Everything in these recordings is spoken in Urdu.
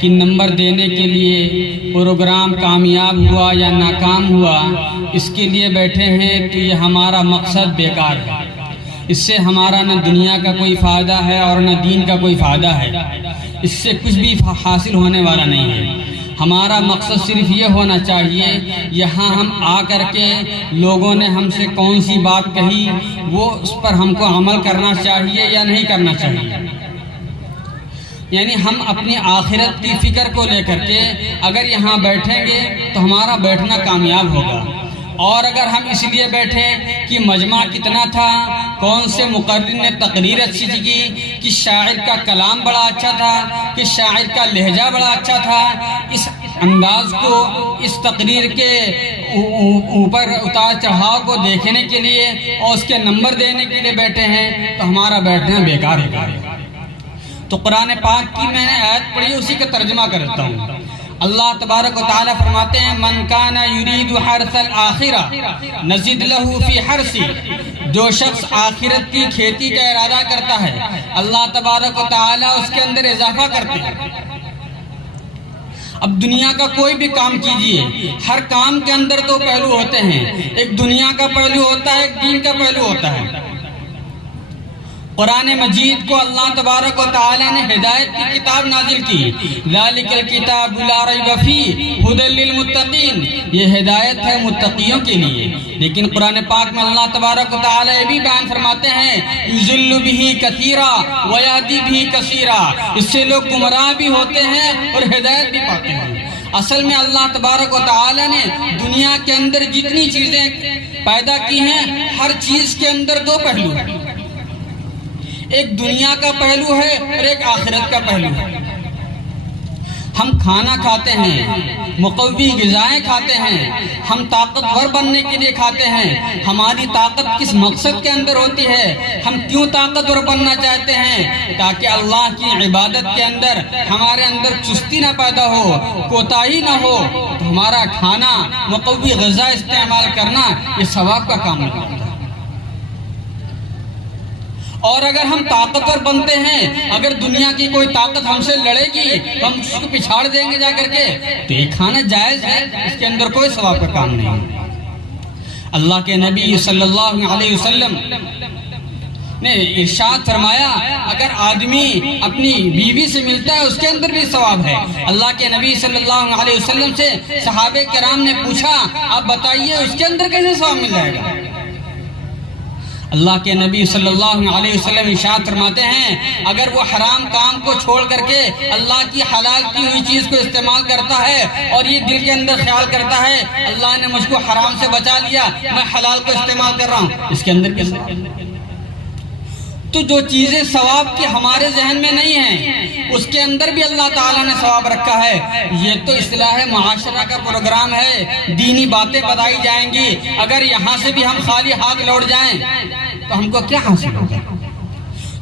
کہ نمبر دینے کے لیے پروگرام کامیاب ہوا یا ناکام ہوا، اس کے لیے بیٹھے ہیں تو یہ ہمارا مقصد بیکار ہے۔ اس سے ہمارا نہ دنیا کا کوئی فائدہ ہے اور نہ دین کا کوئی فائدہ ہے، اس سے کچھ بھی حاصل ہونے والا نہیں ہے۔ ہمارا مقصد صرف یہ ہونا چاہیے یہاں ہم آ کر کے لوگوں نے ہم سے کون سی بات کہی وہ اس پر ہم کو عمل کرنا چاہیے یا نہیں کرنا چاہیے، یعنی ہم اپنی آخرت کی فکر کو لے کر کے اگر یہاں بیٹھیں گے تو ہمارا بیٹھنا کامیاب ہوگا، اور اگر ہم اس لیے بیٹھے کہ مجمع کتنا تھا، کون سے مقرر نے تقریر اچھی کی، کہ شاعر کا کلام بڑا اچھا تھا، کہ شاعر کا لہجہ بڑا اچھا تھا، اس انداز کو، اس تقریر کے اوپر اتار چڑھاؤ کو دیکھنے کے لیے اور اس کے نمبر دینے کے لیے بیٹھے ہیں تو ہمارا بیٹھنا بیکار ہے۔ تو قرآن پاک کی میں نے آیت پڑھی، اسی کا ترجمہ کرتا ہوں۔ اللہ تبارک و تعالی فرماتے ہیں من کان یرید حرث الآخرہ نزد لہ فی حرثی، جو شخص آخرت کی کھیتی کا ارادہ کرتا ہے اللہ تبارک و تعالی اس کے اندر اضافہ کرتے ہیں۔ اب دنیا کا کوئی بھی کام کیجئے، ہر کام کے اندر دو پہلو ہوتے ہیں، ایک دنیا کا پہلو ہوتا ہے، ایک دین کا پہلو ہوتا ہے۔ قرآن مجید کو اللہ تبارک و تعالی نے ہدایت کی کتاب نازل کی، ذالک الکتاب لا ریب فیہ ھدی للمتقین، یہ ہدایت ہے متقیوں کے لیے۔ لیکن قرآن پاک میں اللہ تبارک و تعالی یہ بھی بیان فرماتے ہیں یضل بہ کثیرا ویہدی بہ کثیرا، اس سے لوگ گمراہ بھی ہوتے ہیں اور ہدایت بھی پاتے ہیں۔ اصل میں اللہ تبارک و تعالی نے دنیا کے اندر جتنی چیزیں پیدا کی ہیں ہر چیز کے اندر دو پہلو ہیں، ایک دنیا کا پہلو ہے اور ایک آخرت کا پہلو ہے۔ ہم کھانا کھاتے ہیں، مقوی غذائیں کھاتے ہیں، ہم طاقتور بننے کے لیے کھاتے ہیں۔ ہماری طاقت کس مقصد کے اندر ہوتی ہے؟ ہم کیوں طاقتور بننا چاہتے ہیں؟ تاکہ اللہ کی عبادت کے اندر ہمارے اندر چستی نہ پیدا ہو، کوتاہی نہ ہو، تو ہمارا کھانا، مقوی غذا استعمال کرنا یہ ثواب کا کام نہیں ہوتا۔ اور اگر ہم طاقتور بنتے ہیں، اگر دنیا کی کوئی طاقت ہم سے لڑے گی تو ہم اس کو پچھاڑ دیں گے جا کر کے، تو یہ کھانا جائز ہے، اس کے اندر کوئی ثواب کا کام نہیں ہے۔ اللہ کے نبی صلی اللہ علیہ وسلم نے ارشاد فرمایا اگر آدمی اپنی بیوی سے ملتا ہے اس کے اندر بھی ثواب ہے۔ اللہ کے نبی صلی اللہ علیہ وسلم سے صحابہ کرام نے پوچھا آپ بتائیے اس کے اندر کیسے ثواب مل جائے گا؟ اللہ کے نبی صلی اللہ علیہ وسلم ارشاد فرماتے ہیں اگر وہ حرام کام کو چھوڑ کر کے اللہ کی حلال کی ہوئی چیز کو استعمال کرتا ہے اور یہ دل کے اندر خیال کرتا ہے اللہ نے مجھ کو حرام سے بچا لیا، میں حلال کو استعمال کر رہا ہوں، اس کے اندر کس تو جو چیزیں ثواب کی ہمارے ذہن میں نہیں ہیں اس کے اندر بھی اللہ تعالیٰ نے ثواب رکھا ہے۔ یہ تو اصلاح معاشرہ کا پروگرام ہے، دینی باتیں بتائی جائیں گی، اگر یہاں سے بھی ہم خالی ہاتھ لوٹ جائیں تو ہم کو کیا حاصل ہوگا؟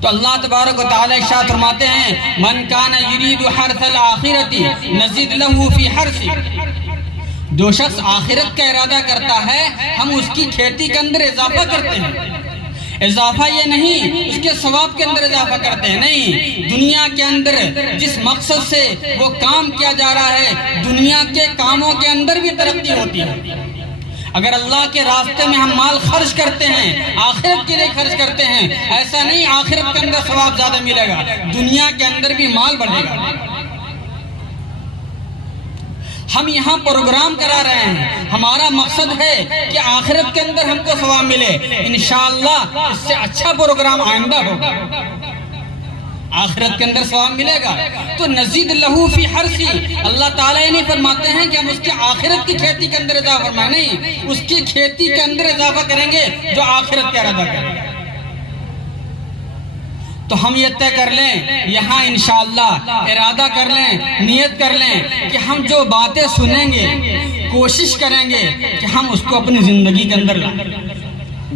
تو اللہ تبارک و تعالیٰ ارشاد فرماتے ہیں من کان یرید حرث الآخرۃ نزد لہ فی حرثہ، جو شخص آخرت کا ارادہ کرتا ہے ہم اس کی کھیتی کے اندر اضافہ کرتے ہیں۔ اضافہ یہ نہیں اس کے ثواب کے اندر اضافہ کرتے ہیں، نہیں، دنیا کے اندر جس مقصد سے وہ کام کیا جا رہا ہے دنیا کے کاموں کے اندر بھی ترقی ہوتی ہے۔ اگر اللہ کے راستے میں ہم مال خرچ کرتے ہیں آخرت کے لیے خرچ کرتے ہیں، ایسا نہیں آخرت کے اندر ثواب زیادہ ملے گا، دنیا کے اندر بھی مال بڑھے گا۔ ہم یہاں پروگرام کرا رہے ہیں، ہمارا مقصد ہے کہ آخرت کے اندر ہم کو ثواب ملے، انشاءاللہ اس سے اچھا پروگرام آئندہ ہوگا، آخرت کے اندر ثواب ملے گا۔ تو نزید لہو فی حرثہ، اللہ تعالیٰ یہ نہیں فرماتے ہیں کہ ہم اس کی آخرت کی کھیتی کے اندر اضافہ فرمائیں، نہیں، اس کی کھیتی کے اندر اضافہ کریں گے جو آخرت کا ارادہ کریں گے۔ تو ہم یہ طے کر لیں یہاں انشاءاللہ، ارادہ کر لیں، نیت کر لیں کہ ہم جو باتیں سنیں گے کوشش کریں گے کہ ہم اس کو اپنی زندگی کے اندر لائیں۔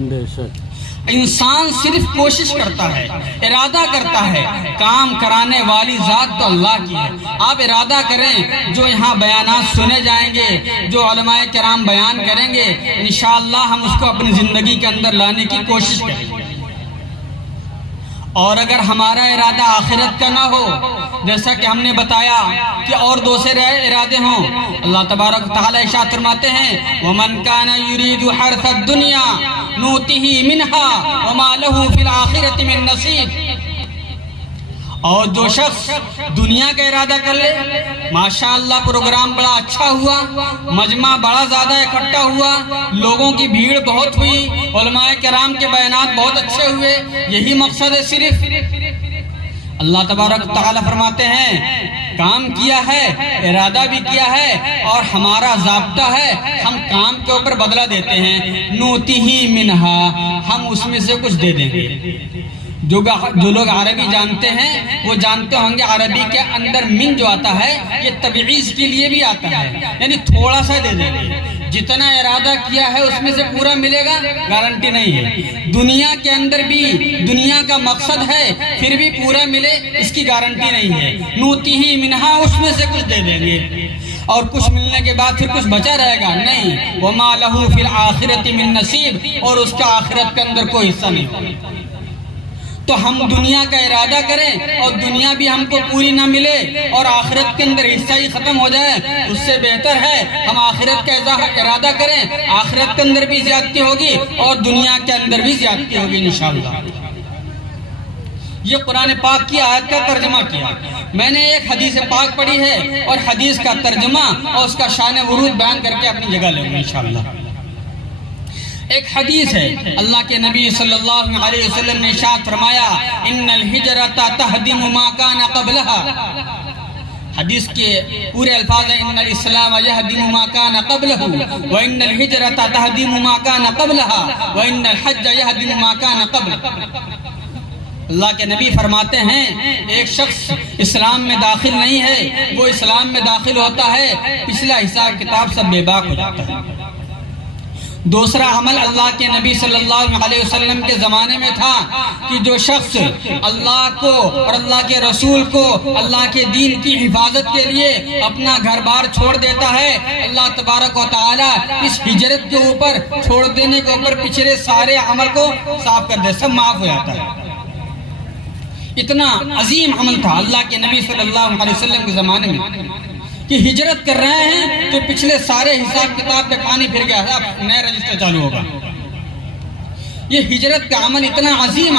بے شک انسان صرف کوشش کرتا ہے، ارادہ کرتا ہے، کام کرانے والی ذات تو اللہ کی ہے۔ آپ ارادہ کریں جو یہاں بیانات سنے جائیں گے، جو علماء کرام بیان کریں گے، انشاءاللہ ہم اس کو اپنی زندگی کے اندر لانے کی کوشش کریں گے۔ اور اگر ہمارا ارادہ آخرت کا نہ ہو، جیسا کہ ہم نے بتایا کہ اور دوسرے ارادے ہوں، اللہ تبارک و تعالی ارشاد فرماتے ہیں وَمَنْ كَانَ يُرِيدُ حَرْثَ الدُّنْيَا نُؤْتِهِ مِنْهَا وَمَا لَهُ فِي الْآخِرَةِ مِن نَصِيبٍ۔ اور جو شخص دنیا کا ارادہ کر لے، ماشاءاللہ پروگرام بڑا اچھا ہوا، مجمع بڑا زیادہ اکٹھا ہوا، لوگوں کی بھیڑ بہت ہوئی، علماء کرام کے بیانات بہت اچھے ہوئے، یہی مقصد ہے صرف، اللہ تبارک تعالیٰ فرماتے ہیں کام کیا ہے، ارادہ بھی کیا ہے، اور ہمارا ضابطہ ہے ہم کام کے اوپر بدلہ دیتے ہیں، نوتیہی منہا، ہم اس میں سے کچھ دے دیں گے۔ جو لوگ عربی جانتے ہیں وہ جانتے ہوں گے عربی کے اندر من جو آتا ہے یہ تبعیض کے لیے بھی آتا ہے، یعنی تھوڑا سا دے دیں گے، جتنا ارادہ کیا ہے اس میں سے پورا ملے گا گارنٹی نہیں ہے، دنیا کے اندر بھی دنیا کا مقصد ہے پھر بھی پورا ملے اس کی گارنٹی نہیں ہے، نوتیہی منہا، اس میں سے کچھ دے دیں گے، اور کچھ ملنے کے بعد پھر کچھ بچا رہے گا نہیں، وَمَا لَهُ فِي الْآخِرَةِ مِن نَصِيبٍ، اور اس کا آخرت کے اندر کوئی حصہ نہیں ہوگا۔ تو ہم دنیا کا ارادہ کریں اور دنیا بھی ہم کو پوری نہ ملے اور آخرت کے اندر حصہ ہی ختم ہو جائے، اس سے بہتر ہے ہم آخرت کا ارادہ کریں، آخرت کے اندر بھی زیادتی ہوگی اور دنیا کے اندر بھی زیادتی ہوگی انشاءاللہ۔ یہ قرآن پاک کی آیت کا ترجمہ کیا، میں نے ایک حدیث پاک پڑھی ہے اور حدیث کا ترجمہ اور اس کا شان ورود بیان کر کے اپنی جگہ لیں گے انشاءاللہ۔ ایک حدیث ہے، اللہ کے نبی صلی اللہ علیہ وسلم نے ارشاد فرمایا ان الہجرۃ تہدم ما کان قبلها، حدیث کے پورے الفاظ ہیں ان الاسلام یہدم ما کان قبلہ وان الہجرۃ تہدم ما کان قبلها وان الحج یہدم ما کان قبلہ۔ اللہ کے نبی فرماتے ہیں ایک شخص اسلام میں داخل نہیں ہے، وہ اسلام میں داخل ہوتا ہے پچھلا حساب کتاب سب بے باک ہو جاتا ہے۔ دوسرا عمل اللہ کے نبی صلی اللہ علیہ وسلم کے زمانے میں تھا کہ جو شخص اللہ کو اور اللہ کے رسول کو اللہ کے دین کی حفاظت کے لیے اپنا گھر بار چھوڑ دیتا ہے، اللہ تبارک و تعالی اس ہجرت کے اوپر چھوڑ دینے کے اوپر پچھلے سارے عمل کو صاف کر دے، سب معاف ہو جاتا ہے۔ اتنا عظیم عمل تھا اللہ کے نبی صلی اللہ علیہ وسلم کے زمانے میں کہ ہجرت کر رہے ہیں تو پچھلے سارے حساب کتاب پہ پانی پھر گیا ہے، اب نیا رجسٹر چالو ہوگا۔ یہ ہجرت کا عمل اتنا عظیم